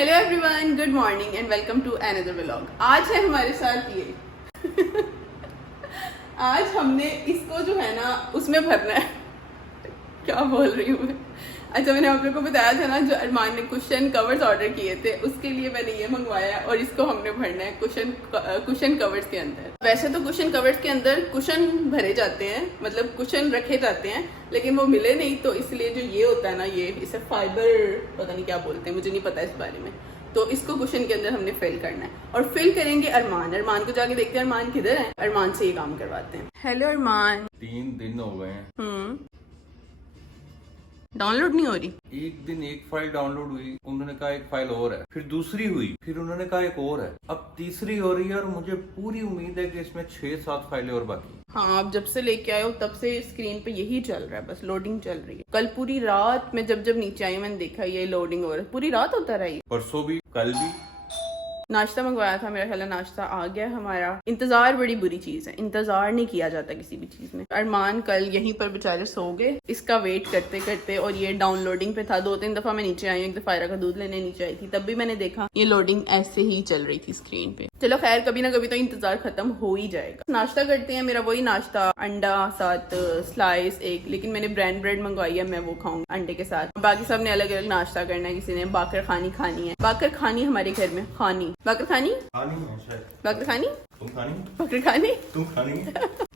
Hello everyone, good morning and welcome to another vlog. आज है हमारे साथ ये आज हमने इसको जो है ना उसमें भरना है। क्या बोल रही हूँ मैं। अच्छा, मैंने आप लोगों को बताया था ना, जो अरमान ने कुशन कवर्स ऑर्डर किए थे उसके लिए मैंने ये मंगवाया और इसको हमने भरना है कुशन कवर्स के अंदर। वैसे तो कुशन कवर्स के अंदर कुशन भरे जाते हैं, मतलब कुशन रखे जाते हैं, लेकिन वो मिले नहीं, तो इसलिए जो ये होता है ना, ये इसे फाइबर पता नहीं क्या बोलते हैं, मुझे नहीं पता इस बारे में। तो इसको कुशन के अंदर हमने फिल करना है और फिल करेंगे अरमान को जाके देखते हैं अरमान किधर है। अरमान से ये काम करवाते हैं। हेलो अरमान। 3 दिन हो गए हैं। डाउनलोड नहीं हो रही। एक दिन एक फाइल डाउनलोड हुई, उन्होंने कहा एक फाइल और है, फिर दूसरी हुई, फिर उन्होंने कहा एक और है, अब तीसरी हो रही है और मुझे पूरी उम्मीद है कि इसमें 6-7 फाइलें और बाकी। हाँ, आप जब से लेके आए हो तब से स्क्रीन पे यही चल रहा है, बस लोडिंग चल रही है। कल पूरी रात में जब नीचे आई मैंने देखा ये लोडिंग हो रहा है, पूरी रात होता रहा ये। परसों भी, कल भी। नाश्ता मंगवाया था, मेरा ख्याल है नाश्ता आ गया हमारा। इंतजार बड़ी बुरी चीज है, इंतजार नहीं किया जाता किसी भी चीज में। अरमान कल यहीं पर बेचारे सो गए इसका वेट करते करते, और ये डाउनलोडिंग पे था। 2-3 दफा मैं नीचे आई हूँ, एक दफा आयरा का दूध लेने नीचे आई थी, तब भी मैंने देखा ये लोडिंग ऐसे ही चल रही थी स्क्रीन पे। चलो खैर, कभी ना कभी तो इंतजार खत्म हो ही जाएगा। नाश्ता करते हैं, मेरा वही नाश्ता, अंडा साथ स्लाइस एक, लेकिन मैंने ब्रेड मंगवाई है, मैं वो खाऊंगी अंडे के साथ। बाकी सब ने अलग अलग नाश्ता करना है। किसी ने बाकर खानी है, बाकर खानी हमारे घर में खानी, बाकर खानी, बाकर खानी, तुम खानी, बाकर खानी, तुम खानी।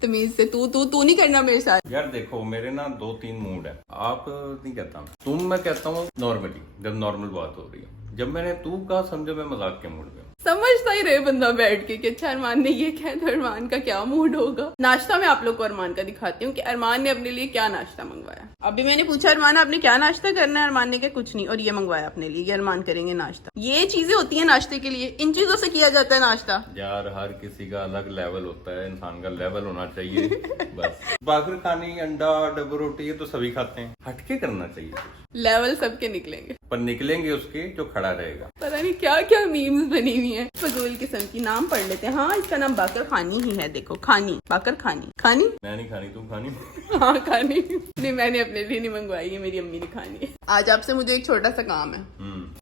तमीज से तू नहीं करना मेरे साथ। यार देखो, मेरे ना 2-3 मूड है। आप नहीं कहता तुम, मैं कहता हूँ नॉर्मली, जब नॉर्मल बात हो रही है। जब मैंने तू कहा, समझो मैं मजाक के मूड में। समझता ही रहे बंदा बैठ के कि अच्छा अरमान ने ये कहा तो अरमान का क्या मूड होगा। नाश्ता मैं आप लोग को अरमान का दिखाती हूँ कि अरमान ने अपने लिए क्या नाश्ता मंगवाया। अभी मैंने पूछा अरमान आपने क्या नाश्ता करना है, अरमान ने कहा कुछ नहीं, और ये मंगवाया अपने लिए, ये अरमान करेंगे नाश्ता। ये चीजें होती है नाश्ते के लिए, इन चीजों से किया जाता है नाश्ता। यार हर किसी का अलग लेवल होता है, इंसान का लेवल होना चाहिए बस। बाकर खानी, अंडा, डबल रोटी, ये तो सभी खाते हैं, हटके करना चाहिए। लेवल सबके निकलेंगे, पर निकलेंगे उसके जो खड़ा रहेगा। पता नहीं क्या क्या मीम्स बनी हुई है फजूल किस्म की। नाम पढ़ लेते हैं। हाँ, इसका नाम बाकर खानी ही है। देखो, खानी, बाकर खानी। खानी मैं नहीं खानी, तुम खानी। हाँ खानी नहीं, मैंने अपने लिए नहीं मंगवाई है, मेरी अम्मी ने खानी है। आज आपसे मुझे एक छोटा सा काम है।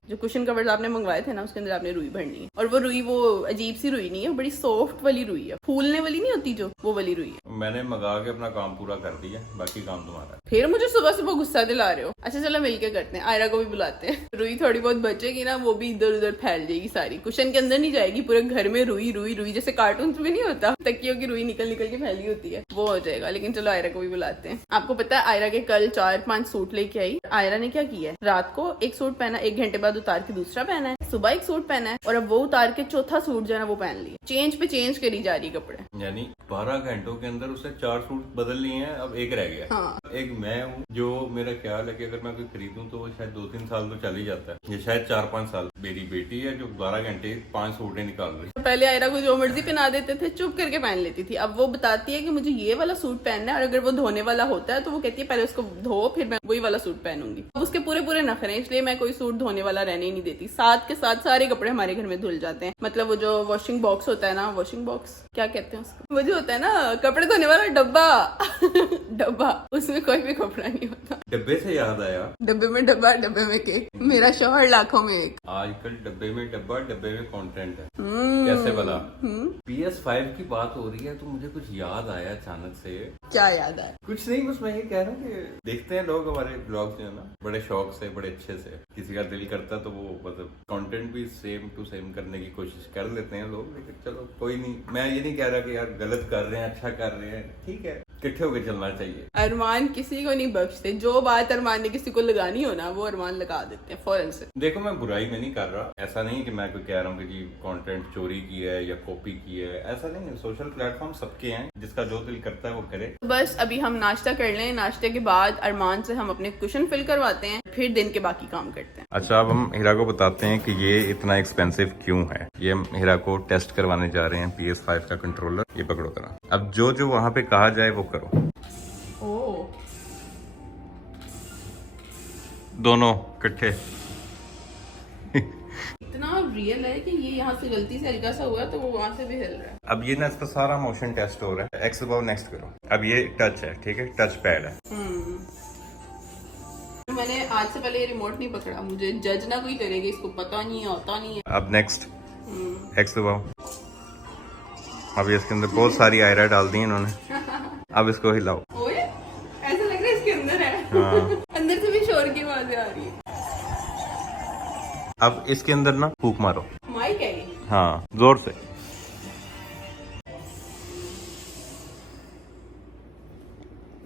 जो कुशन कवर्स आपने मंगवाए थे ना, उसके अंदर आपने रुई भरनी है। और वो रुई, वो अजीब सी रुई नहीं है, बड़ी सॉफ्ट वाली रुई है, फूलने वाली नहीं होती जो, वो वाली रुई है। मैंने मंगा के अपना काम पूरा कर दिया, बाकी काम तुम्हारा। फिर मुझे सुबह सुबह गुस्सा दिला रहे हो। अच्छा चलो मिलके करते हैं, आयरा को भी बुलाते हैं। रुई थोड़ी बहुत बचेगी ना, वो भी इधर उधर फैल जाएगी सारी, कुशन के अंदर नहीं जाएगी, पूरे घर में रुई रुई रुई, जैसे कार्टून में नहीं होता तकियों की रुई निकल निकल के फैली होती है, वो हो जाएगा। लेकिन चलो आयरा को भी बुलाते हैं। आपको पता है आयरा के कल 4-5 सूट लेके आई। आयरा ने क्या किया है, रात को एक सूट पहना, 1 घंटे बाद उतार के दूसरा पहना है, सुबह एक सूट पहना है, और अब वो उतार के चौथा सूट जो है वो पहन लिया। चेंज पे चेंज करी जा रही कपड़े, यानी 12 घंटों के अंदर उसने 4 सूट बदल लिए हैं, अब एक रह गया। हाँ। एक मैं हूँ, जो मेरा ख्याल है कि अगर मैं कोई खरीदूं तो वो शायद 2-3 साल तो चल ही जाता है, ये शायद 4-5 साल। मेरी बेटी है जो 12 घंटे 5 सूटें निकाल रही है। पहले आयरा को जो मर्जी पहना देते थे, चुप करके पहन लेती थी। अब वो बताती है कि मुझे ये वाला सूट पहनना है, और अगर वो धोने वाला होता है तो वो कहती है पहले उसको धो, फिर मैं वही वाला सूट पहनूंगी। अब उसके पूरे नखरे, इसलिए मैं कोई सूट धोने वाला रहने ही नहीं देती। साथ के साथ सारे कपड़े हमारे घर में धुल जाते हैं। मतलब वो जो वॉशिंग बॉक्स होता है ना, वॉशिंग बॉक्स क्या कहते हैं उसको, वो जो होता है ना कपड़े धोने वाला डब्बा डब्बा, उसमें कोई भी कपड़ा नहीं होता। डब्बे से याद आया, डब्बे में डब्बा, डब्बे में केक, मेरा शौहर लाखों में एक। आजकल डब्बे में डब्बा, डब्बे में कंटेंट है। कैसे भला? PS5 की बात हो रही है तो मुझे कुछ याद आया अचानक से। क्या याद आया? कुछ नहीं, बस मैं ये कह रहा हूँ कि देखते हैं लोग हमारे ब्लॉग जो है ना, बड़े शौक से, बड़े अच्छे से, किसी का दिल करता तो वो मतलब कंटेंट भी सेम टू सेम करने की कोशिश कर लेते हैं लोग। लेकिन चलो कोई नहीं, मैं ये नहीं कह रहा कि यार गलत कर रहे हैं, अच्छा कर रहे हैं, ठीक है, इकट्ठे होकर चलना चाहिए। अरमान किसी को नहीं बख्शते, जो बात अरमान ने किसी को लगानी हो ना, वो अरमान लगा देते हैं फौरन से। देखो, मैं बुराई में नहीं कर रहा, ऐसा नहीं कि मैं कोई कह रहा हूँ कि जी कंटेंट चोरी की है या कॉपी की है, ऐसा नहीं है। सोशल प्लेटफॉर्म सबके हैं, जिसका जो दिल करता है वो करे। बस अभी हम नाश्ता कर लें, नाश्ते के बाद अरमान से हम अपने कुशन फिल करवाते हैं, फिर दिन के बाकी काम करते हैं। अच्छा, अब हम हीरा को बताते हैं कि ये इतना एक्सपेंसिव क्यों है। ये हम हीरा को टेस्ट करवाने जा रहे हैं, PS5 का कंट्रोलर। ये पकड़ो तरह, अब जो जो वहाँ पे कहा जाए वो करो। ओह, दोनों इकट्ठे। इतना रियल है कि ये यहाँ से गलती से हल्का सा हुआ तो वो वहाँ से भी हिल रहा है। अब ये ना, इसका सारा मोशन टेस्ट हो रहा है। एक्स दबाओ, नेक्स्ट करो। अब ये टच है, ठीक है, टच पैड है। मैंने आज से पहले ये रिमोट नहीं पकड़ा, मुझे जज ना कोई करेगा, इसको पता नहीं है, आता नहीं है। अब नेक्स्ट एक्स दबाओ। अब इसके अंदर बहुत सारी आयरा डाल दी इन्होंने। अब इसको हिलाओ। ओए ऐसा लग रहा है इसके अंदर है। हाँ। अंदर से भी शोर की आवाजें आ रही है। अब इसके अंदर ना फूक मारो। माइक है ये? हाँ, जोर से।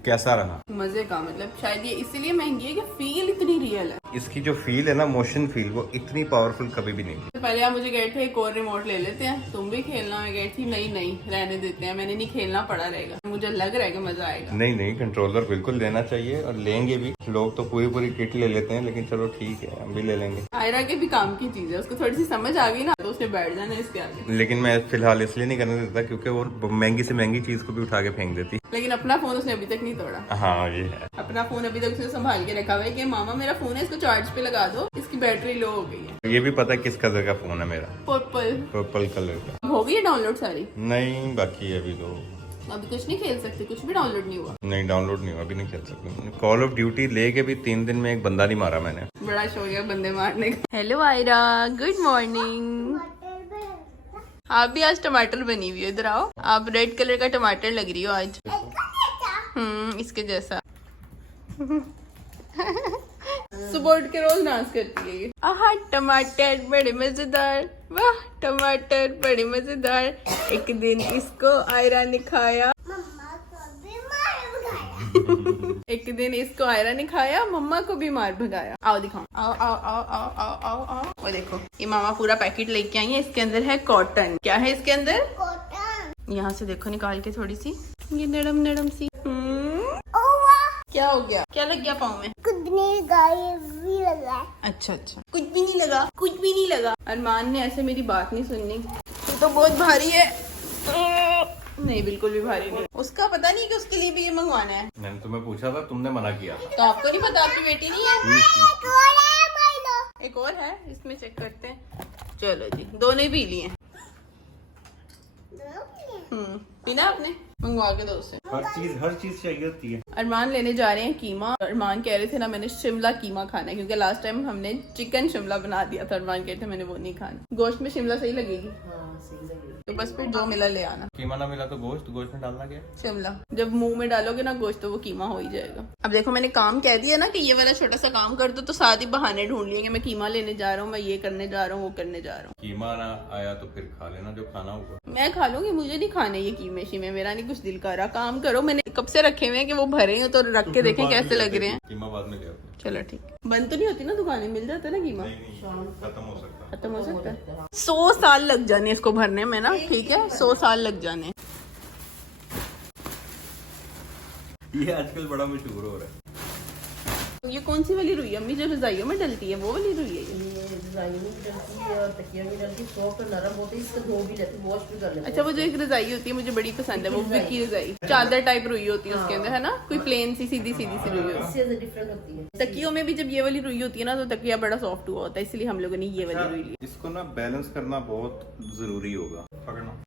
कैसा रहा? मजे का, मतलब शायद ये इसीलिए महंगी है कि फील इतनी रियल है। इसकी जो फील है ना, मोशन फील, वो इतनी पावरफुल कभी भी नहीं थी। तो पहले आप मुझे गए थे एक और रिमोट ले लेते हैं, तुम भी खेलना। मैं गई थी नहीं नहीं रहने देते हैं, मैंने नहीं खेलना पड़ा रहेगा, मुझे लग रहा है कि मजा आएगा। नहीं नहीं, कंट्रोलर बिल्कुल लेना चाहिए और लेंगे भी। लोग तो पूरी पूरी किट ले लेते हैं, लेकिन चलो ठीक है, हम भी ले लेंगे। आयरा के भी काम की चीज है, उसको थोड़ी सी समझ आ गई ना तो उसने बैठ जाना इसके आगे। लेकिन मैं फिलहाल इसलिए नहीं करने देता क्योंकि वो महंगी से महंगी चीज को भी उठा के फेंक देती। लेकिन अपना फोन उसने अभी तक नहीं तोड़ा। हाँ ये है। अपना फोन अभी तक उसने संभाल के रखा हुआ है कि मामा मेरा फोन है, इसको चार्ज पे लगा दो, इसकी बैटरी लो हो गई है। ये भी पता है किस कलर का फोन है मेरा। पर्पल। पर्पल कलर का। हो गई है डाउनलोड सारी? नहीं, बाकी है अभी तो। अभी कुछ नहीं खेल सकते, कुछ भी डाउनलोड नहीं हुआ? नहीं, डाउनलोड नहीं हुआ, अभी नहीं खेल सकते। कॉल ऑफ ड्यूटी लेके भी 3 दिन में एक बंदा नहीं मारा मैंने। बड़ा शौक है बंदे मारने का। Hello Aira, good morning. आप भी आज टमाटर बनी हुई हो, इधर आओ। आप रेड कलर का टमाटर लग रही हो आज। इसके जैसा। सुबह उठ के रोज डांस करती है ये। आहा टमाटर बड़े मजेदार, वाह टमाटर बड़े मजेदार। एक दिन इसको आयरा ने खाया, एक दिन इसको आयरा ने खाया, मम्मा को भी मार भगाया। आओ दिखाओ, आओ आओ आओ आओ आओ आओ आओ। और देखो ये मामा पूरा पैकेट लेके आई है, इसके अंदर है कॉटन। क्या है इसके अंदर? कॉटन। यहाँ से देखो निकाल के थोड़ी सी, ये नरम नरम सी। क्या हो गया? क्या लग गया पाँव में? कुछ भी लगा। अच्छा अच्छा, कुछ भी नहीं लगा, कुछ भी नहीं लगा। अरमान ने ऐसे मेरी बात नहीं सुननी, ये तो बहुत भारी है। नहीं बिल्कुल भी भारी नहीं। उसका पता नहीं कि उसके लिए भी ये मंगवाना है। मैंने तुम्हें पूछा था, तुमने मना किया। तो आपको नहीं पता, आपकी बेटी नहीं है? एक और है, इसमें चेक करते हैं। चलो जी, दोनों पी लिए। पीना आपने? मंगवा के दो उसे। हर चीज चाहिए होती है। अरमान लेने जा रहे हैं कीमा। अरमान कह रहे थे ना मैंने शिमला कीमा खाना है, क्योंकि लास्ट टाइम हमने चिकन शिमला बना दिया था। अरमान कहते थे मैंने वो नहीं खाना। गोश्त में शिमला सही लगेगी? तो बस फिर जो मिला ले आना। कीमा ना मिला तो गोश्त में डालना क्या? शिमला। जब मुंह में डालोगे ना गोश्त तो वो कीमा हो ही जाएगा। अब देखो मैंने काम कह दिया ना कि ये वाला छोटा सा काम कर दो, तो साथ ही बहाने ढूंढ लिए कि मैं कीमा लेने जा रहा हूँ, मैं ये करने जा रहा हूँ, वो करने जा रहा हूँ। कीमा ना आया तो फिर खा लेना जो खाना होगा। मैं खा लूंगी, मुझे नहीं खाने ये कीमे शीमे, मेरा नहीं कुछ दिल कर रहा। काम करो, मैंने कब से रखे हुए हैं कि वो भरे हो तो रख के देखें कैसे लग रहे हैं। कीमा बाद में ले आओ। चलो ठीक। बंद तो नहीं होती ना दुकानें, मिल जाता है ना कीमा? खत्म हो सकता खत्म हो सकता है। 100 साल लग जाने इसको भरने में ना, ठीक है 100 साल लग जाने। ये आजकल बड़ा मशहूर हो रहा है। ये कौन सी वाली रुई है अम्मी, जो रजाइयों में डलती है वो वाली रुई है? अच्छा, वो जो एक रजाई होती है मुझे बड़ी पसंद है, वो विकी रजाई, चादर टाइप रुई होती है उसके अंदर, है ना? कोई प्लेन सी सीधी सीधी सी रुई होती है। तकियों में भी जब ये वाली रुई होती है ना तो तकिया बड़ा सॉफ्ट हुआ होता है, इसलिए हम लोगों ने ये वाली रुई ली। इसको ना बैलेंस करना बहुत जरूरी होगा। पकड़ना,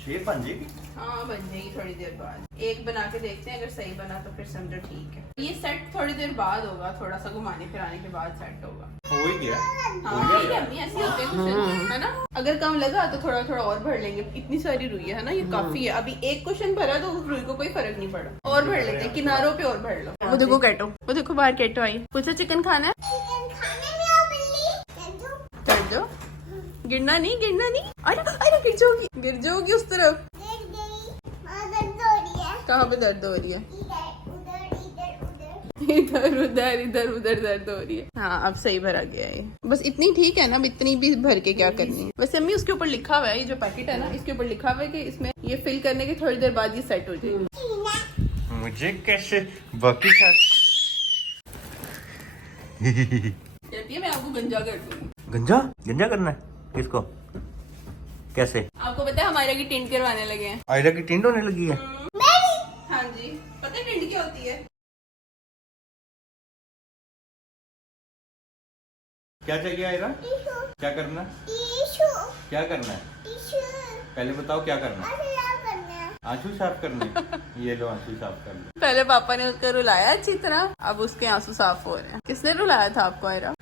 शेप बन जाएगी। हाँ बन जाएगी थोड़ी देर बाद। एक बना के देखते हैं, अगर सही बना तो फिर समझो ठीक है। ये सेट थोड़ी देर बाद होगा, थोड़ा सा घुमाने फिराने के बाद सेट होगा। हो ही गया। हाँ ठीक है अम्मी, ऐसे होते हैं कुछ, है ना? अगर कम लगा तो थोड़ा थोड़ा और भर लेंगे। इतनी सारी रुई है ना, ये काफी है। अभी एक क्वेश्चन भरा तो रुई को कोई फर्क नहीं पड़ा, और भर लेते हैं किनारों पे और भर लो। वो देखो कैटो, वो देखो बाहर कैटो आई। पूछो चिकन खाना है? कर दो। गिरना नहीं, गिरना नहीं। अरे अरे गिर जाओगी उस तरफ। कहाँ पे दर्द हो रही है? इधर उधर इधर उधर दर्द हो रही है। हाँ अब सही भरा गया है। बस इतनी ठीक है ना, अब इतनी भी भर के क्या करनी है। वैसे अम्मी उसके ऊपर लिखा हुआ है, ये जो पैकेट है ना इसके ऊपर लिखा हुआ है कि इसमें ये फिल करने के थोड़ी देर बाद ये सेट हो जाएगी। मुझे कैसे बाकी कहती है मैं आपको गंजा कर दूंगी। गंजा गंजा करना है किसको? कैसे? आपको पता है हमारे की टिंट करवाने लगे हैं। आयरा की टिंट होने लगी है। हाँ जी, पता है टिंट क्या होती है? क्या चाहिए आयरा? क्या करना है? क्या करना है? पहले बताओ क्या करना है? आंसू साफ करने। ये लो आंसू साफ कर लो। पहले पापा ने उसको रुलाया अच्छी तरह, अब उसके आंसू साफ हो रहे हैं। किसने रुलाया था आपको आयरा?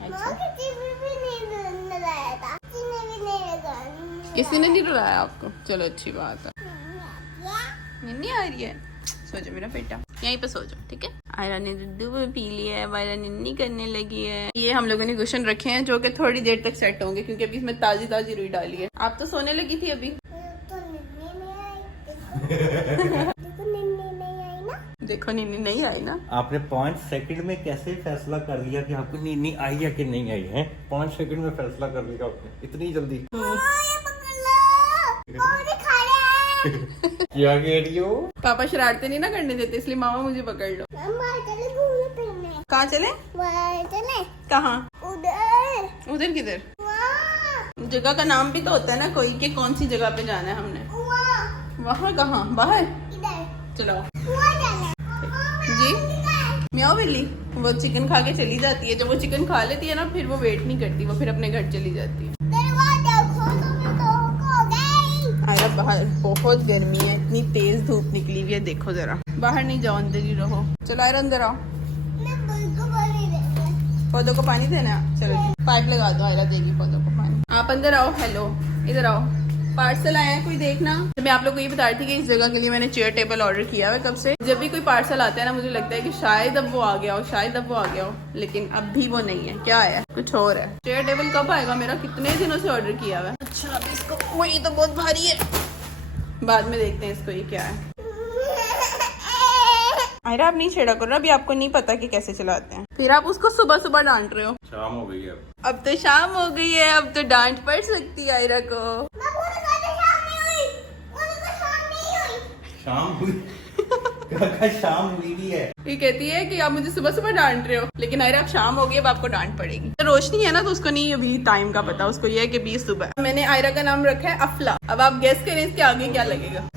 किसी ने नहीं रुलाया आपको? चलो अच्छी बात है। निन्नी आ रही है, सो जाओ मेरा बेटा, यहीं पे सो जाओ, ठीक है। आयरा ने दूध पी लिया है, आयरा निन्नी करने लगी है। ये हम लोगों ने कुशन रखे हैं जो कि थोड़ी देर तक सेट होंगे, क्योंकि अभी इसमें ताजी ताजी रुई डाली है। आप तो सोने लगी थी अभी। देखो नीनी नहीं आई ना। आपने 5 सेकंड में कैसे फैसला कर लिया कि आपको नीनी आई है कि नहीं आई है? 5 सेकंड में फैसला कर लिया आपने, इतनी जल्दी? क्या कह रही हो? पापा शरारतें नहीं ना करने देते, इसलिए मामा मुझे पकड़ लो। कहाँ चले? कहाँ? उधर उधर किधर? जगह का नाम भी तो होता है ना कोई, कि कौन सी जगह पे जाना है हमने। वहाँ कहाँ? बाहर? चलो जी। म्याओ बिल्ली वो चिकन खा के चली जाती है। जब वो चिकन खा लेती है ना, फिर वो वेट नहीं करती, वो फिर अपने घर चली जाती है। आयरा बाहर बहुत गर्मी है, इतनी तेज धूप निकली हुई है, देखो जरा। बाहर नहीं जाओ, अंदर ही रहो। चलो आयरा अंदर आओ, पौधों को पानी देना है। चलो पाइप लगा दो, आयरा देगी पौधों को पानी। आप अंदर आओ। हेलो, इधर आओ। पार्सल आया है, कोई देखना। तो मैं आप लोग को ये बता रही थी कि इस जगह के लिए मैंने चेयर टेबल ऑर्डर किया है कब से। जब भी कोई पार्सल आता है ना, मुझे लगता है कि शायद अब वो आ गया हो, शायद अब वो आ गया हो, लेकिन अब भी वो नहीं है। क्या आया? कुछ और है। चेयर टेबल कब आएगा? मेरा कितने दिनों से ऑर्डर किया हुआ है। अच्छा अब इसको, वही तो बहुत भारी है, बाद में देखते हैं इसको ये क्या है। आयरा आप नहीं छेड़ा करो, अभी आपको नहीं पता कि कैसे चलाते हैं, फिर आप उसको सुबह सुबह डांट रहे हो। शाम हो गई है अब तो शाम हो गई है, अब तो डांट पड़ सकती है आयरा को। शाम हुई? शाम हुई भी है। ये कहती है कि आप मुझे सुबह सुबह डांट रहे हो, लेकिन आयरा अब शाम हो गई, अब आपको डांट पड़ेगी। तो रोशनी है ना, तो उसको नहीं अभी टाइम का पता, उसको ये है कि 20 सुबह। मैंने आयरा का नाम रखा है अफला। अब आप गेस करें इसके आगे क्या लगेगा।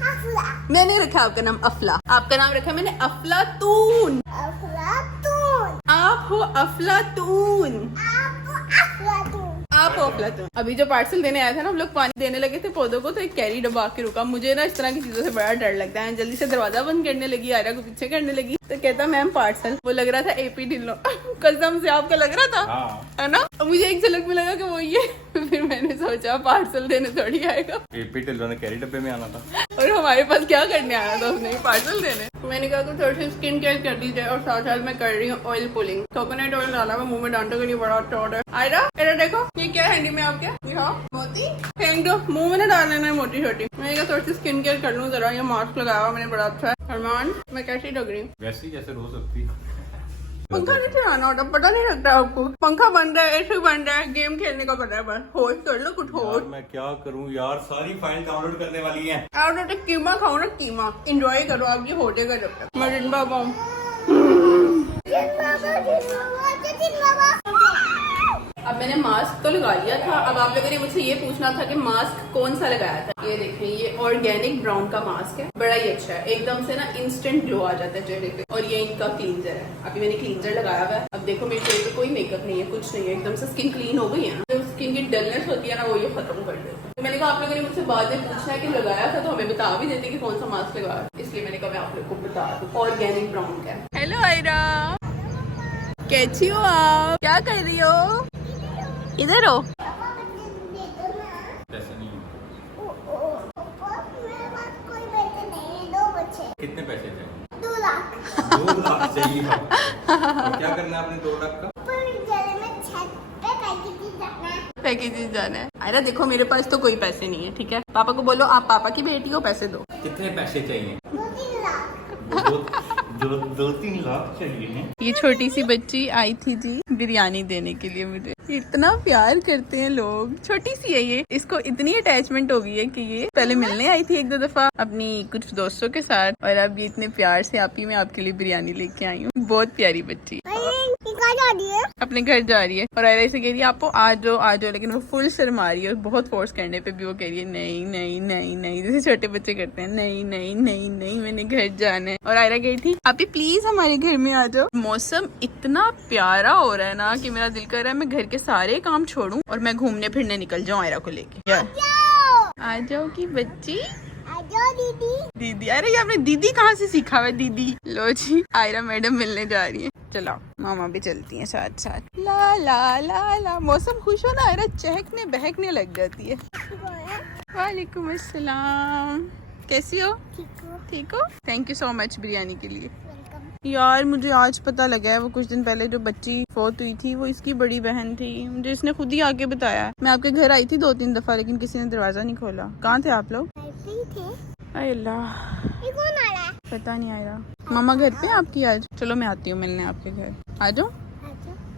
मैंने रखा आपका नाम अफला, आपका नाम रखा मैंने अफलातून। आप हो अफलातून, आप हो अफलातून। अभी जो पार्सल देने आया था ना, हम लोग पानी देने लगे थे पौधों को, तो एक कैरी डब्बा के रुका। मुझे ना इस तरह की चीजों से बड़ा डर लगता है। जल्दी से दरवाजा बंद करने लगी, आयरा को पीछे करने लगी, तो कहता मैम पार्सल। वो लग रहा था एपी ढिल्लो, कसम से आपका लग रहा था। हाँ। है ना? मुझे एक झलक में लगा कि वो ये फिर मैंने सोचा पार्सल देने थोड़ी आएगा, एपी ढिल्लो ने कैरी डब्बे में आना था। और हमारे पास क्या करने आया था उसने, पार्सल देने। मैंने कहा कि थोड़ी सी स्किन केयर कर दी जाए, और साथ साथ मैं कर रही हूँ ऑयल पुलिंग। कोकोनट ऑयल डाला हुआ मुंह में, डांटो के लिए बड़ा अच्छा ऑर्डर। आयरा इधर देखो, ये क्या हैंडी में आपके? हाँ मोती फेंक दो, मुंह में ना डाल लेना मोटी छोटी। मैंने कहा थोड़ी सी स्किन केयर कर लूँ जरा, ये मास्क लगाया हुआ मैंने बड़ा अच्छा है। अरमान मैं कैसी लग रही हूँ? वैसे ही जैसे रोज सकती। पंखा नहीं चलाना होता, पता नहीं लगता आपको। पंखा बन रहा है, एसी बन रहा है, गेम खेलने का पता है, बस होश कर लो कुछ होश। मैं क्या करूं यार, सारी फाइल डाउनलोड करने वाली हैं। आप तो कीमा खाओ ना, कीमा इंजॉय करो, आप ये हो जाएगा जब तक। मैं जिन बाबा हूँ। अब मैंने मास्क तो लगा लिया था। अब आप लोगों ने मुझसे ये पूछना था कि मास्क कौन सा लगाया था। ये देखें, ये ऑर्गेनिक ब्राउन का मास्क है, बड़ा ही अच्छा है, एकदम से ना इंस्टेंट ग्लो आ जाता है चेहरे पे। और ये इनका क्लींजर है, अभी मैंने क्लींजर लगाया हुआ है। अब देखो मेरे चेहरे पे कोई मेकअप नहीं है, कुछ नहीं है, एकदम से स्किन क्लीन हो गई है। जो स्किन की डलनेस होती है ना, वो ये खत्म कर देता है। तो मैंने कहा आप लोगों ने मुझसे बाद में पूछना है कि लगाया था, तो हमें बता भी देते कि कौन सा मास्क लगाया, इसलिए मैंने कहा मैं आप लोग को बता दूं। ऑर्गेनिक ब्राउन का। हेलो आयरा, कैसी हो आप? क्या कर रही हो? इधर हो। पैसे नहीं। कोई पैसे नहीं, 2 बच्चे। कितने पैसे थे? 2 लाख। 2 लाख चाहिए। तो क्या करना है आपने 2 लाख का? पैकेजेस जाना है। आयरा देखो मेरे पास तो कोई पैसे नहीं है, ठीक है। पापा को बोलो आप पापा की बेटी हो, पैसे दो। कितने पैसे चाहिए? 2-3 लाख। 2-3 लाख चाहिए। ये छोटी सी बच्ची आई थी जी बिरयानी देने के लिए मुझे। इतना प्यार करते हैं लोग, छोटी सी है ये, इसको इतनी अटैचमेंट हो गई है कि ये पहले मिलने आई थी 1-2 दफा अपनी कुछ दोस्तों के साथ, और अब ये इतने प्यार से आप ही मैं आपके लिए बिरयानी लेके आई हूँ। बहुत प्यारी बच्ची अपने घर जा रही है, और आयरा से कह रही है आपको आज जाओ, लेकिन वो फुल शर्मा रही है। बहुत फोर्स करने पे भी वो कह रही है नहीं नहीं नहीं नहीं, जैसे छोटे बच्चे करते हैं, नहीं नहीं नहीं नहीं मैंने घर जाना है। और आयरा गई थी आप ही प्लीज हमारे घर में आ जाओ। मौसम इतना प्यारा हो रहा है ना कि मेरा दिल कर रहा है मैं घर के सारे काम छोड़ूं और मैं घूमने फिरने निकल जाऊं आयरा को लेके। आ जाओ की बच्ची, जो दीदी दीदी, अरे ये आपने दीदी कहाँ से सीखा हुआ है दीदी। लो जी, आयरा मैडम मिलने जा रही है। चलो मामा भी चलती हैं साथ साथ। ला ला ला ला, मौसम खुश हो ना, आयरा चहकने बहकने लग जाती है। वालेकुम अस्सलाम, कैसी हो? ठीक हो? Thank you so much biryani के लिए। यार मुझे आज पता लगा है, वो कुछ दिन पहले जो बच्ची फौत हुई थी वो इसकी बड़ी बहन थी। मुझे इसने खुद ही आके बताया। मैं आपके घर आई थी 2-3 दफा, लेकिन किसी ने दरवाजा नहीं खोला। कहाँ थे आप लोग? अरे अल्लाह, ये कौन आ रहा है? पता नहीं आया। मामा घर पे आपकी आज? चलो मैं आती हूँ मिलने आपके घर, आ जाओ।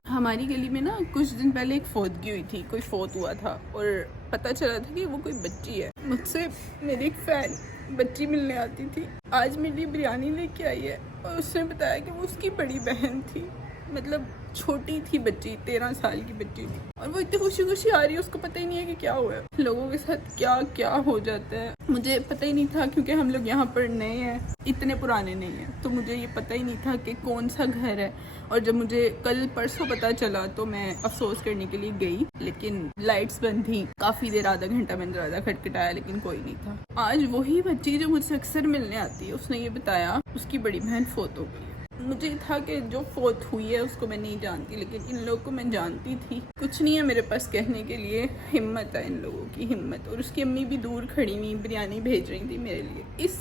हमारी गली में ना कुछ दिन पहले एक फौतगी हुई थी, कोई फौत हुआ था और पता चला था कि वो कोई बच्ची है। मुझसे मेरी एक फैन बच्ची मिलने आती थी, आज मेरे लिए बिरयानी लेके आई है और उसने बताया कि वो उसकी बड़ी बहन थी। मतलब छोटी थी बच्ची, 13 साल की बच्ची थी और वो इतनी खुशी खुशी आ रही है, उसको पता ही नहीं है कि क्या हुआ है। लोगों के साथ क्या क्या हो जाता है मुझे पता ही नहीं था, क्योंकि हम लोग यहाँ पर नए हैं, इतने पुराने नहीं हैं, तो मुझे ये पता ही नहीं था कि कौन सा घर है। और जब मुझे कल परसों पता चला तो मैं अफसोस करने के लिए गई, लेकिन लाइट्स बंद थी। काफ़ी देर, आधा घंटा मैंने दरवाज़ा खटखटाया लेकिन कोई नहीं था। आज वही बच्ची जो मुझसे अक्सर मिलने आती है, उसने ये बताया उसकी बड़ी बहन फौत हो गई है। मुझे था कि जो फौत हुई है उसको मैं नहीं जानती, लेकिन इन लोगों को मैं जानती थी। कुछ नहीं है मेरे पास कहने के लिए, हिम्मत है इन लोगों की, हिम्मत। और उसकी अम्मी भी दूर खड़ी हुई बिरयानी भेज रही थी मेरे लिए। इस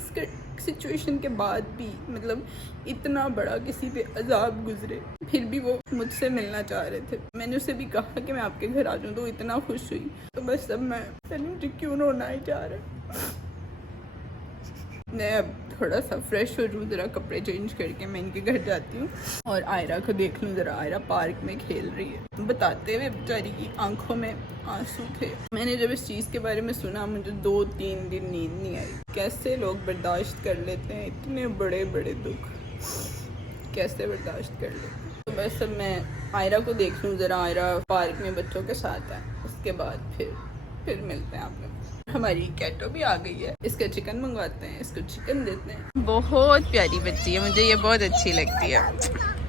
सिचुएशन के बाद भी, मतलब इतना बड़ा किसी पे अजाब गुजरे, फिर भी वो मुझसे मिलना चाह रहे थे। मैंने उसे भी कहा कि मैं आपके घर आ जाऊँ, तो इतना खुश हुई। तो बस अब मैं मुझे क्यों रोना ही जा रहा है। मैं अब थोड़ा सा फ्रेश हो जाऊँ, ज़रा कपड़े चेंज करके मैं इनके घर जाती हूँ और आयरा को देख लूँ ज़रा। आयरा पार्क में खेल रही है, बताते हुए बेचारी की आंखों में आंसू थे। मैंने जब इस चीज़ के बारे में सुना, मुझे 2-3 दिन नींद नहीं आई। कैसे लोग बर्दाश्त कर लेते हैं इतने बड़े बड़े दुख, कैसे बर्दाश्त कर लेते हैं। तो बस अब मैं आयरा को देख लूँ ज़रा, आयरा पार्क में बच्चों के साथ है, उसके बाद फिर मिलते हैं आप लोग। हमारी कैटो भी आ गई है, इसका चिकन मंगवाते हैं, इसको चिकन देते हैं। बहुत प्यारी बच्ची है, मुझे ये बहुत अच्छी लगती है।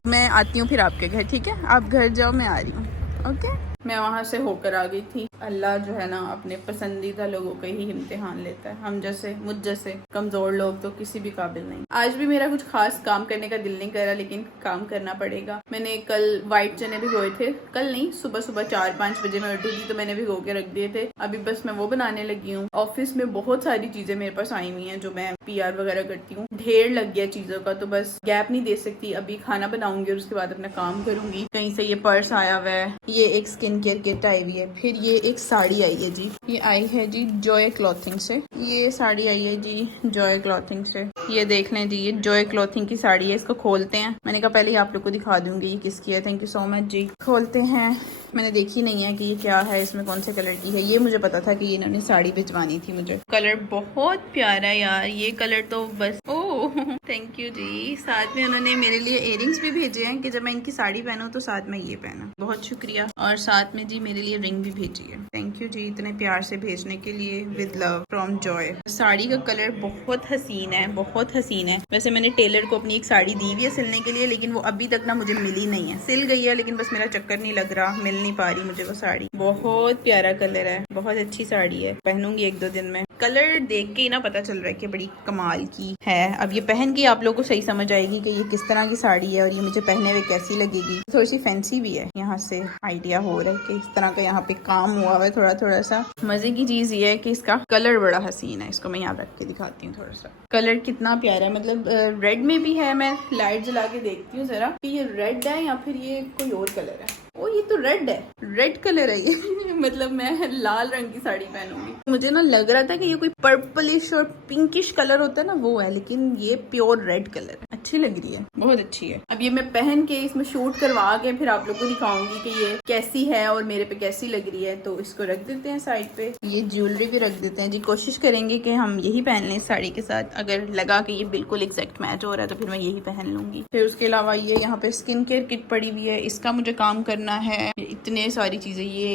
मैं आती हूँ फिर आपके घर, ठीक है? आप घर जाओ, मैं आ रही हूँ। ओके, मैं वहाँ से होकर आ गई थी। अल्लाह जो है ना अपने पसंदीदा लोगों का ही इम्तिहान लेता है। हम जैसे, मुझ जैसे कमज़ोर लोग तो किसी भी काबिल नहीं। आज भी मेरा कुछ खास काम करने का दिल नहीं करा, लेकिन काम करना पड़ेगा। मैंने कल वाइट चने भिगोए थे, कल नहीं, सुबह 4-5 बजे मैं उठी थी तो मैंने भिगो के रख दिए थे। अभी बस मैं वो बनाने लगी हूँ। ऑफिस में बहुत सारी चीजें मेरे पास आई हुई हैं जो मैं PR वगैरह करती हूँ, ढेर लग गया चीजों का, तो बस गैप नहीं दे सकती। अभी खाना बनाऊंगी और उसके बाद अपना काम करूंगी। कहीं से ये पर्स आया हुआ है, ये एक स्किन केयर किट आई हुई है, फिर ये एक साड़ी आई है जी, ये आई है जी जॉय क्लॉथिंग से। ये साड़ी आई है जी जॉय क्लॉथिंग से, ये देख लें जी, ये जॉय क्लॉथिंग की साड़ी है। इसको खोलते हैं, मैंने कहा पहले ही आप लोग को दिखा दूंगी ये किसकी है। थैंक यू सो मच जी। खोलते हैं, मैंने देखी नहीं है कि ये क्या है, इसमें कौन से कलर की है। ये मुझे पता था कि ये इन्होंने साड़ी भिजवानी थी मुझे। कलर बहुत प्यारा है यार, ये कलर तो बस, ओह थैंक यू जी। साथ में उन्होंने मेरे लिए इयररिंग्स भी भेजे हैं कि जब मैं इनकी साड़ी पहनूं तो साथ में ये पहना, बहुत शुक्रिया। और साथ में जी मेरे लिए रिंग भी भेजी है। थैंक यू जी इतने प्यार से भेजने के लिए। With love from Joy. Sari का कलर बहुत हसीन है, बहुत हसीन है। वैसे मैंने टेलर को अपनी एक साड़ी दी हुई है सिलने के लिए, लेकिन वो अभी तक ना मुझे मिली नहीं है। सिल गई है लेकिन बस मेरा चक्कर नहीं लग रहा, मिल नहीं पा रही मुझे वो साड़ी। बहुत प्यारा कलर है, बहुत अच्छी साड़ी है, पहनूंगी 1-2 दिन में। कलर देख के ही ना पता चल रहा है कि बड़ी कमाल की है। अब ये पहन के आप लोगों को सही समझ आएगी कि ये किस तरह की साड़ी है और ये मुझे पहने हुए कैसी लगेगी। थोड़ी सी फैंसी भी है, यहाँ से आइडिया हो रहा है कि इस तरह का यहाँ पे काम हुआ है थोड़ा सा। मजे की चीज ये है कि इसका कलर बड़ा हसीन है। इसको मैं यहाँ रख के दिखाती हूँ थोड़ा सा, कलर कितना प्यारा है। मतलब रेड में भी है, मैं लाइट जला के देखती हूँ जरा कि ये रेड है या फिर ये कोई और कलर है। ओ ये तो रेड है, रेड कलर है ये मतलब मैं लाल रंग की साड़ी पहनूंगी। मुझे ना लग रहा था कि ये कोई पर्पलिश और पिंकिश कलर होता है ना वो है, लेकिन ये प्योर रेड कलर है। अच्छी लग रही है, बहुत अच्छी है। अब ये मैं पहन के इसमें शूट करवा के फिर आप लोग को दिखाऊंगी कि ये कैसी है और मेरे पे कैसी लग रही है। तो इसको रख देते हैं साइड पे, ये ज्वेलरी भी रख देते हैं जी। कोशिश करेंगे कि हम यही पहन लें साड़ी के साथ। अगर लगा कि ये बिल्कुल एग्जैक्ट मैच हो रहा है तो फिर मैं यही पहन लूंगी। फिर उसके अलावा ये यहाँ पे स्किन केयर किट पड़ी हुई है, इसका मुझे काम करना है। इतने सारी चीजें, ये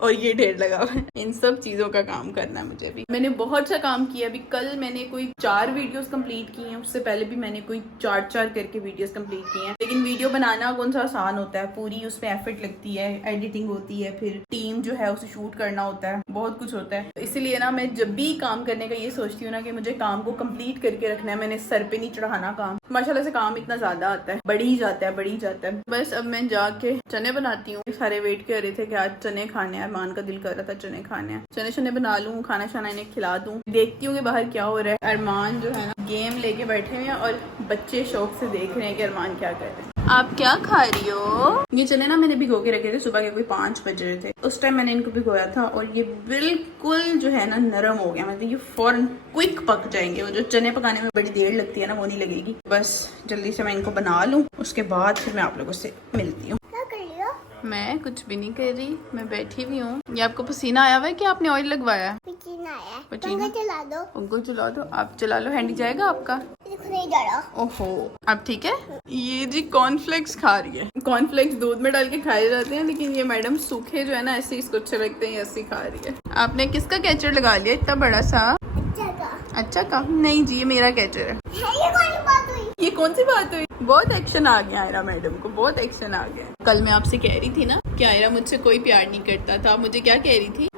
और ये ढेर लगा हुआ है, इन सब चीजों का काम करना है मुझे भी। मैंने बहुत सा काम किया। अभी कल मैंने कोई 4 वीडियोस कंप्लीट कंप्लीट की हैं, उससे पहले भी मैंने कोई 4 करके वीडियोस कंप्लीट की हैं। लेकिन वीडियो बनाना कौन सा आसान होता है, पूरी उसमें एफर्ट लगती है, एडिटिंग होती है, फिर टीम जो है उसे शूट करना होता है, बहुत कुछ होता है। तो इसीलिए ना मैं जब भी काम करने का ये सोचती हूँ ना कि मुझे काम को कंप्लीट करके रखना है, मैंने सर पे नहीं चढ़ाना काम। माशाल्लाह से काम इतना ज्यादा आता है, बढ़ ही जाता है। बस अब मैं जाके चने बनाती हूँ। सारे वेट कर रहे थे कि आज चने खाने हैं, अरमान का दिल कर रहा था चने खाने हैं। चने शने बना लूँ, खाना शाना इन्हें खिला दूँ। देखती हूँ कि बाहर क्या हो रहा है। अरमान जो है ना गेम लेके बैठे हुए हैं और बच्चे शौक से देख रहे हैं कि अरमान क्या कर रहे हैं। आप क्या खा रही हो? ये चने ना मैंने भिगो के रखे थे, सुबह के कोई 5 बज रहे थे, उस टाइम मैंने इनको भिगोया था और ये बिल्कुल जो है ना नरम हो गया। मतलब ये फौरन क्विक पक जाएंगे। वो जो चने पकाने में बड़ी देर लगती है ना, वो नहीं लगेगी। बस जल्दी से मैं इनको बना लूँ, उसके बाद फिर मैं आप लोगों से मिलती हूँ। क्या कर रही हो? मैं कुछ भी नहीं कर रही, मैं बैठी हुई हूँ। ये आपको पसीना आया हुआ है कि आपने ऑयल लगवाया है? पसीना आया। पसीना? पंखा चला दो। उनको चला दो, आप चला लो, हैंडी जाएगा आपका। देखो नहीं जा रहा। ओहो, अब ठीक है। ये जी कॉर्नफ्लेक्स खा रही है। कॉर्नफ्लेक्स दूध में डाल के खाए जाते हैं, लेकिन ये मैडम सूखे जो है ना ऐसे इसको अच्छे लगते हैं, ऐसे खा रही है। आपने किसका कैचर लगा लिया इतना बड़ा सा? अच्छा का। अच्छा का? नहीं जी, ये मेरा कैचर है। ये कौन बात हुई? ये कौन सी बात हुई? बहुत एक्शन आ गया आयरा मैडम को, बहुत एक्शन आ गया। कल मैं आपसे कह रही थी ना कि आयरा मुझसे कोई प्यार नहीं करता था। आप मुझे क्या कह रही थी?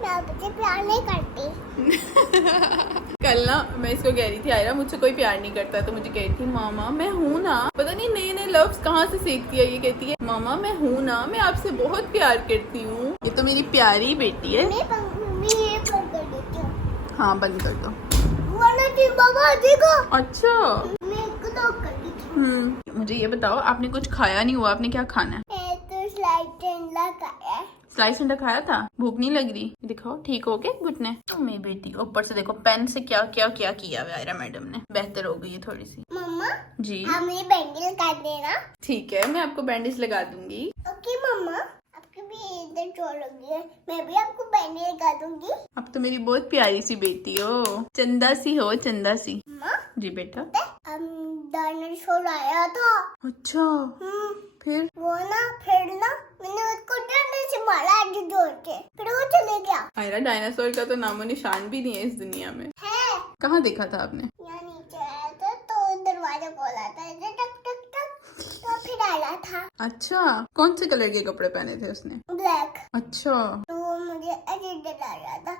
मैं आपसे प्यार नहीं करती। कल ना मैं इसको कह रही थी आयरा मुझसे कोई प्यार नहीं करता, तो मुझे कह रही थी मामा मैं हूँ ना। पता नहीं नए नए लफ्ज कहाँ से सीखती है। ये कहती है मामा मैं हूँ ना, मैं आपसे बहुत प्यार करती हूँ। ये तो मेरी प्यारी बेटी है। मैं ये बंद कर देती हूँ। हाँ बंद कर दो। वरना फिर बाबा देखो। अच्छा मैं इसको लॉक कर देती हूँ। मुझे ये बताओ, आपने कुछ खाया नहीं हुआ, आपने क्या खाना है? मैं तो स्लाइड लगाया है। स्लाइस अंडा खाया था? भूख नहीं लग रही? दिखाओ ठीक हो गए घुटने? मेरी बेटी ऊपर से देखो पेन से क्या क्या क्या किया हुआ आयरा मैडम ने। बेहतर हो गई है थोड़ी सी। मम्मा जी हमें बैंडल कर देना। ठीक है, मैं आपको बैंडेज लगा दूंगी। ओके मम्मा, आपकी भी इधर चोट लगी है, मैं भी आपको बैंडल कर दूंगी। अब तो मेरी बहुत प्यारी सी बेटी हो, चंदा सी हो, चंदा सी। मम्मा जी बेटा। हम डायनासोर आया था। अच्छा फिर? वो ना फिर ना मैंने उसको डंडे से मारा आगे जोर के, फिर वो चले गया। आयरा डायनासोर का तो नामो निशान भी नहीं है इस दुनिया में। है कहाँ देखा था आपने? यहाँ नीचे आया था तो दरवाजा खोला था, ऐसे टक टक टक तो फिर आया था। अच्छा, कौन से कलर के कपड़े पहने थे उसने? ब्लैक। अच्छा तो वो मुझे ऐसे डरा रहा था।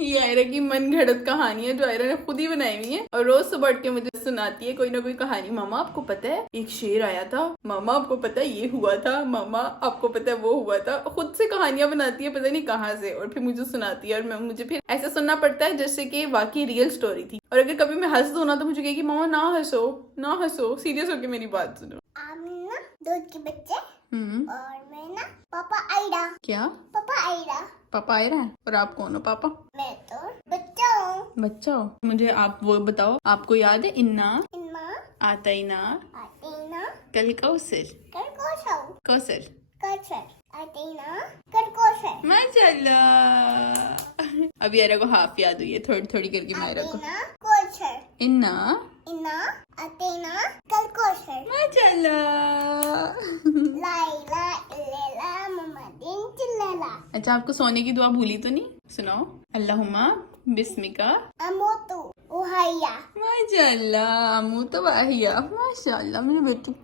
ये आयरा की मन घड़त कहानी है जो आयरा ने खुद ही बनाई हुई है और रोज सुबह उठ के मुझे सुनाती है कोई ना कोई कहानी। मामा आपको पता है एक शेर आया था, मामा आपको पता है ये हुआ था, मामा आपको पता है वो हुआ था। खुद से कहानियां बनाती है पता नहीं कहाँ से, और फिर मुझे सुनाती है और मुझे फिर ऐसा सुनना पड़ता है जैसे कि वाकई रियल स्टोरी थी। और अगर कभी मैं हंस दूं ना तो मुझे कहेगी मामा ना हंसो ना हंसो, सीरियस होके मेरी बात सुनो। आप ना दूध के बच्चे और मैं ना पापा आयरा। क्या? पापा आयरा। पापा आयरा है? और आप कौन हो पापा? मैं तो बच्चा हूँ। बच्चा हो? मुझे आप वो बताओ, आपको याद है इन्ना इन्ना आता इना आते ना कल कौसर कर कोशल कौसर कचर आते ना कर कोशल माशाल्लाह। अभी आयरा को हाफ याद हुई है, थोड़ी थोड़ी करके मायरा को। आते ना कोशल इन्ना इन्ना आते ना कर कोशल माशाल्लाह। लाइला इलेला मम्मा दिन चिल्लेला। अच्छा आपको सोने की दुआ भूली तो नहीं? सुनाओ। अल्लाहुम्मा बिस्मिका अमोतु उहाया। माशाल्लाह, अमू तो वाहिया। माशाल्लाह मेरी बेटी।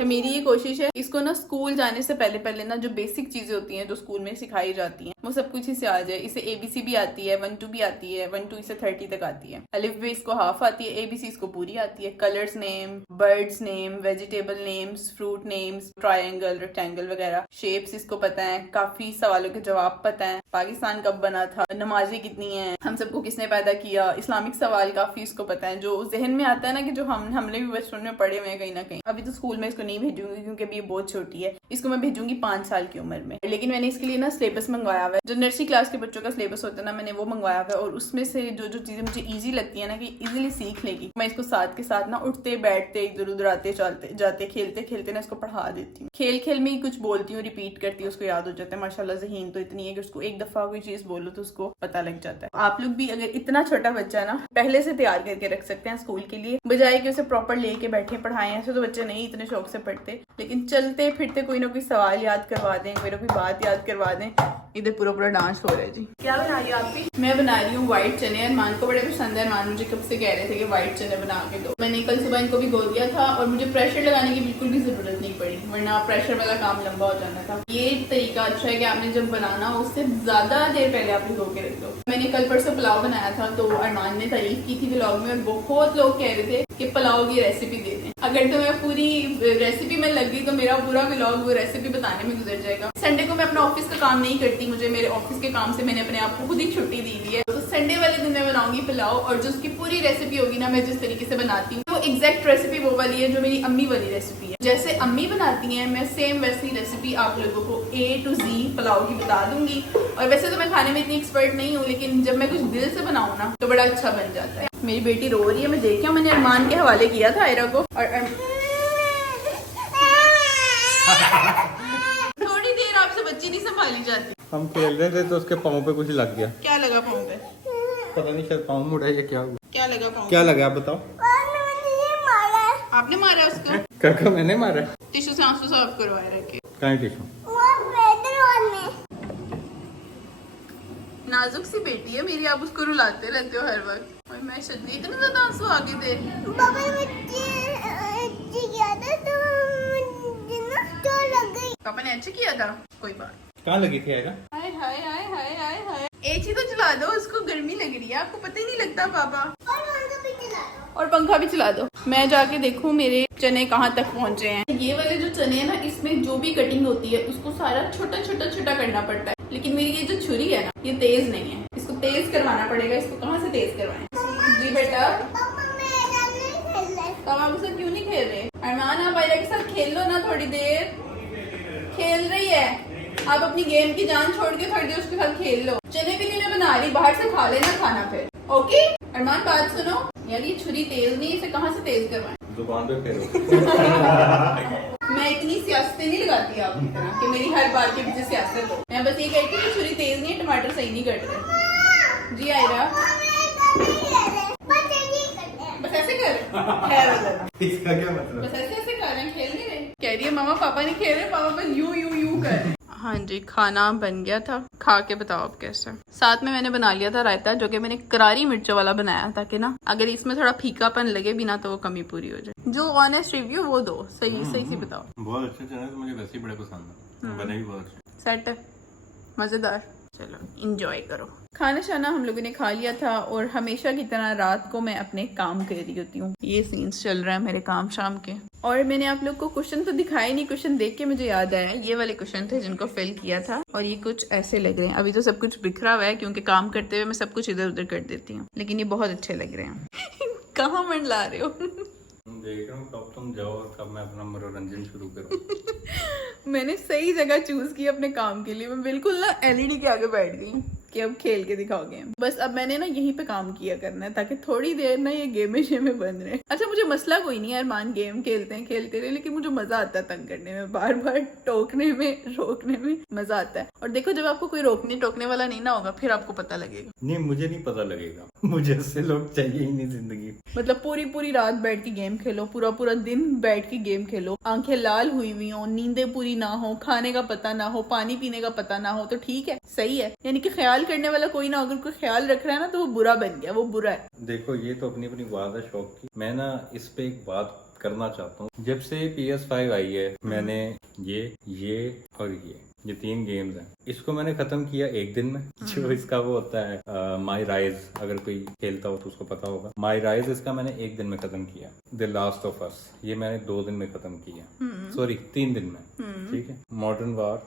मेरी ये कोशिश है इसको ना स्कूल जाने से पहले पहले ना जो बेसिक चीजें होती हैं जो स्कूल में सिखाई जाती हैं वो सब कुछ इसे आ जाए। इसे ABC भी आती है, 1 2 भी आती है, 1 2 इसे 30 तक आती है। अलिफ बे इसको हाफ आती है, ABC इसको पूरी आती है। Colours name, birds name, vegetable names, fruit names, triangle, rectangle वगैरह, शेप्स इसको पता है, काफी सवालों के जवाब पता है, पाकिस्तान कब बना था, नमाजें कितनी हैं, हम सबको किसने पैदा किया, इस्लामिक सवाल काफी इसको पता है जो जहन में आता है ना कि जो हमने भी बचपन में पढ़े हुए हैं कहीं ना कहीं। अभी तो स्कूल में इसको नहीं भेजूंगी क्योंकि अभी ये बहुत छोटी है, इसको मैं भेजूंगी 5 साल की उम्र में। लेकिन मैंने इसके लिए ना सिलेबस मंगवाया हुआ है, जो नर्सरी क्लास के बच्चों का सिलेबस होता है ना, मैंने वो मंगवाया हुआ है और उसमें से जो जो चीजें मुझे इजी लगती है ना कि इजीली सीख लेगी, मैं इसको साथ के साथ ना उठते बैठते इधर उधर आते चलते जाते खेलते खेलते ना इसको पढ़ा देती हूँ। खेल खेल में ही कुछ बोलती हूँ, रिपीट करती हूँ, उसको याद हो जाता है। माशाल्लाह ज़हीन तो इतनी है कि उसको एक दफा कोई चीज बोलो तो उसको पता लग जाता है। आप लोग भी अगर इतना छोटा बच्चा है ना पहले से तैयार करके रख सकते हैं स्कूल के लिए, बजाय कि उसे प्रॉपर लेके बैठे पढ़ाएं। ऐसे तो बच्चे नहीं इतने शौक से पढ़ते, लेकिन चलते फिरते कोई ना कोई सवाल याद करवा दें, कोई ना कोई बात याद करवा दें। इधर पूरा पूरा डांस हो रहा है जी। क्या बना रही हो आप भी? मैं बना रही हूँ व्हाइट चने। अरमान को बड़े पसंद है। अरमान मुझे कब से कह रहे थे कि व्हाइट चने बना के दो। मैंने कल सुबह इनको भिगो दिया था और मुझे प्रेशर लगाने की बिल्कुल भी जरूरत नहीं पड़ी, वरना प्रेशर वाला काम लंबा हो जाना था। ये तरीका अच्छा है कि आपने जब बनाना हो उससे ज्यादा देर पहले आप भिगो के रख दो। मैंने कल परसों पुलाव बनाया था तो अरमान ने तारीफ की थी व्लॉग में, और बहुत लोग कह रहे थे कि पुलाव की रेसिपी दे दें। अगर तो मैं पूरी रेसिपी में लग गई तो मेरा पूरा व्लॉग वो रेसिपी बताने में गुजर जाएगा। संडे को मैं अपना ऑफिस का काम नहीं करती, मुझे मेरे ऑफिस के काम से मैंने अपने आप को खुद ही छुट्टी दी हुई है। तो संडे वाले दिन मैं बनाऊंगी पुलाव, और जो उसकी पूरी रेसिपी होगी ना, मैं जिस तरीके से बनाती हूँ वो एग्जैक्ट रेसिपी वो वाली है जो मेरी अम्मी वाली रेसिपी है। जैसे अम्मी बनाती हैं मैं सेम वैसी रेसिपी आप लोगों को A to Z पुलाव की बता दूंगी। और वैसे तो मैं खाने में इतनी एक्सपर्ट नहीं हूँ, लेकिन जब मैं कुछ दिल से बनाऊँ ना तो बड़ा अच्छा बन जाता है। मेरी बेटी रो रही है, मैं देखी हूँ, मैंने अरमान के हवाले किया था आयरा को। और थोड़ी देर आपसे बच्ची नहीं संभाली जाती। हम खेल रहे थे तो उसके पाँव पे कुछ लग गया। क्या लगा पाँव पे? पता नहीं, शायद पाँव मुड़ा है या क्या हुआ। क्या लगा पाँव? क्या लगा आप बताओ। आपने मारा उसको? काका मैंने मारा। टिश्यू से आंसू साफ करवाए रखे। कहाँ टिश्यू? नाजुक सी बेटी है मेरी, आप उसको रुलाते रहते हो हर वक्त। और मैं सच्ची इतने ज्यादा आंसू आगे थे। पापा ने अच्छा किया था, कोई बात। कहाँ लगी थी आयरा? हाय हाय हाय हाय हाय हाय। एसी तो चला दो, उसको गर्मी लग रही है, आपको पता ही नहीं लगता पापा। और पंखा भी चला दो। मैं जाके देखूं मेरे चने कहाँ तक पहुँचे हैं। ये वाले जो चने हैं ना, इसमें जो भी कटिंग होती है उसको सारा छोटा छोटा छोटा करना पड़ता है, लेकिन मेरी ये जो छुरी है ना, ये तेज नहीं है, इसको तेज करवाना पड़ेगा। इसको कहाँ से तेज करवाएं? जी बेटा, तो आप उससे क्यों नहीं खेल रहे? अरमान आप आयरा के साथ खेल लो ना, थोड़ी देर खेल रही है। आप अपनी गेम की जान छोड़ के थोड़ी देर उसके साथ खेल लो। चने भी नहीं मैं बना रही, बाहर से खा लेना खाना फिर। ओके अरमान, बात सुनो यार, ये छुरी तेज नहीं, इसे कहाँ से तेज करवाएं? दुकान पे फेरो। मैं इतनी सियासत नहीं लगाती आपकी तरह कि मेरी हर बात के पीछे सियासत हो। मैं बस ये कहती हूँ छुरी तेज नहीं है, टमाटर सही नहीं कट रहे। जी आयरा, बस ऐसे कर इसका क्या मतलब? बस ऐसे ऐसे कर रहे हैं, खेल नहीं रहे। कह रही है मामा पापा नहीं खेल रहे, पापा बस यूं यूं यूं कर रहे हैं। हाँ जी, खाना बन गया था, खा के बताओ आप कैसा। साथ में मैंने बना लिया था रायता, जो कि मैंने करारी मिर्चों वाला बनाया था कि ना अगर इसमें थोड़ा फीकापन लगे भी ना तो वो कमी पूरी हो जाए। जो ऑनेस्ट रिव्यू वो दो, सही सही सी बताओ। बहुत अच्छे चने तो मुझे वैसे ही बड़े पसंद है, बने भी बहुत अच्छे। सेट है, मजेदार। चलो इंजॉय करो। खाना शाना हम लोगों ने खा लिया था, और हमेशा की तरह रात को मैं अपने काम कर रही होती हूँ। ये सीन्स चल रहा है मेरे काम शाम के। और मैंने आप लोग को क्वेश्चन तो दिखाए नहीं, क्वेश्चन देख के मुझे याद आया, ये वाले क्वेश्चन थे जिनको फिल किया था, और ये कुछ ऐसे लग रहे हैं। अभी तो सब कुछ बिखरा हुआ है क्योंकि काम करते हुए मैं सब कुछ इधर उधर कर देती हूँ, लेकिन ये बहुत अच्छे लग रहे हैं। कहाँ मंडला रहे हो? देख रहा हूँ कब तुम जाओ और कब मैं अपना मनोरंजन शुरू करूँ। मैंने सही जगह चूज की अपने काम के लिए। मैं बिल्कुल ना एलईडी के आगे बैठ गई कि अब खेल के दिखाओगे। बस अब मैंने ना यहीं पे काम किया करना है, ताकि थोड़ी देर ना ये गेमे शेमे बन रहे। अच्छा मुझे मसला कोई नहीं है, अरमान गेम खेलते हैं खेलते रहे, लेकिन मुझे मजा आता है तंग करने में, बार बार टोकने में रोकने में मजा आता है। और देखो जब आपको कोई रोकने टोकने वाला नहीं ना होगा, फिर आपको पता लगेगा। नहीं मुझे नहीं पता लगेगा, मुझे ऐसे लोग चाहिए ही नहीं जिंदगी। मतलब पूरी पूरी रात बैठ के गेम खेलो, पूरा पूरा दिन बैठ के गेम खेलो, आंखें लाल हुई हुई हो, नींदें पूरी ना हो, खाने का पता ना हो, पानी पीने का पता ना हो, तो ठीक है, सही है। यानी कि ख्याल करने वाला कोई ना, अगर कोई ख्याल रख रहा है ना तो वो बुरा बन गया, वो बुरा है। देखो ये तो अपनी अपनी बात है शौक की। मैं ना इस पे एक बात करना चाहता हूँ। जब से PS5 आई है, मैंने ये और ये 3 गेम्स हैं, इसको मैंने खत्म किया एक दिन में। जो इसका वो होता है माई राइज, अगर कोई खेलता हो तो उसको पता होगा। माई राइज इसका मैंने एक दिन में खत्म किया। द लास्ट ऑफ अस ये मैंने 2 दिन में खत्म किया, सॉरी 3 दिन में, ठीक है। मॉडर्न वार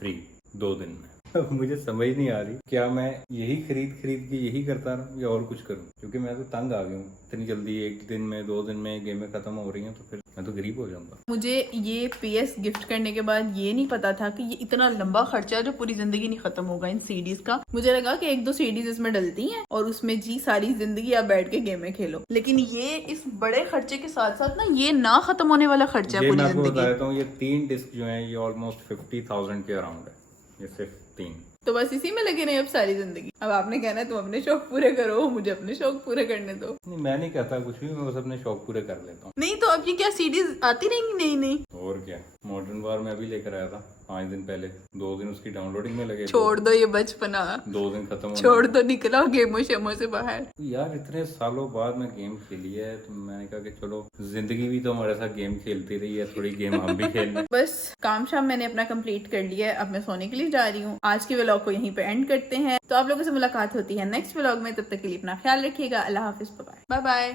3 2 दिन में। अब मुझे समझ नहीं आ रही क्या मैं यही खरीद के यही करता रहूं या और कुछ करूं, क्योंकि मैं तो तंग आ गया हूँ। इतनी जल्दी 1 दिन में 2 दिन में गेमें खत्म हो रही हैं, तो फिर मैं तो गरीब हो जाऊंगा। मुझे ये PS गिफ्ट करने के बाद ये नहीं पता था कि ये इतना लंबा खर्चा है जो पूरी जिंदगी नहीं खत्म होगा इन सीडीज का। मुझे लगा कि 1-2 सीडीज इसमें डलती हैं और उसमें जी सारी जिंदगी आप बैठ के गेमें खेलो, लेकिन ये इस बड़े खर्चे के साथ साथ ना ये ना खत्म होने वाला खर्चा है पूरी जिंदगी। बताता हूँ, ये 3 डिस्क जो है ये ऑलमोस्ट 50,000 के अराउंड है, ये सिर्फ 3। तो बस इसी में लगे रहे अब सारी जिंदगी। अब आपने कहना है तुम अपने शौक पूरे करो, मुझे अपने शौक पूरे करने दो। नहीं, मैं नहीं कहता कुछ भी, मैं बस अपने शौक पूरे कर लेता हूँ। नहीं तो अब ये क्या सीरीज आती रहेंगी नई नई? और क्या, मॉडर्न वार में अभी लेकर आया था 5 दिन पहले, 2 दिन उसकी डाउनलोडिंग में लगे। छोड़ दो ये बचपना, 2 दिन खत्म हो छोड़ दो, निकलो गेमों शेमों से बाहर। यार इतने सालों बाद मैं गेम खेली है तो मैंने कहा कि चलो जिंदगी भी तो हमारे साथ गेम खेलती रही है, थोड़ी गेम हम भी खेल लें। बस काम शाम मैंने अपना कंप्लीट कर लिया है, अब मैं सोने के लिए जा रही हूँ। आज के व्लॉग को यहीं पे एंड करते हैं, तो आप लोगों से मुलाकात होती है नेक्स्ट व्लॉग में। तब तक के लिए अपना ख्याल रखिएगा। अल्लाह हाफिज, बाय बाय।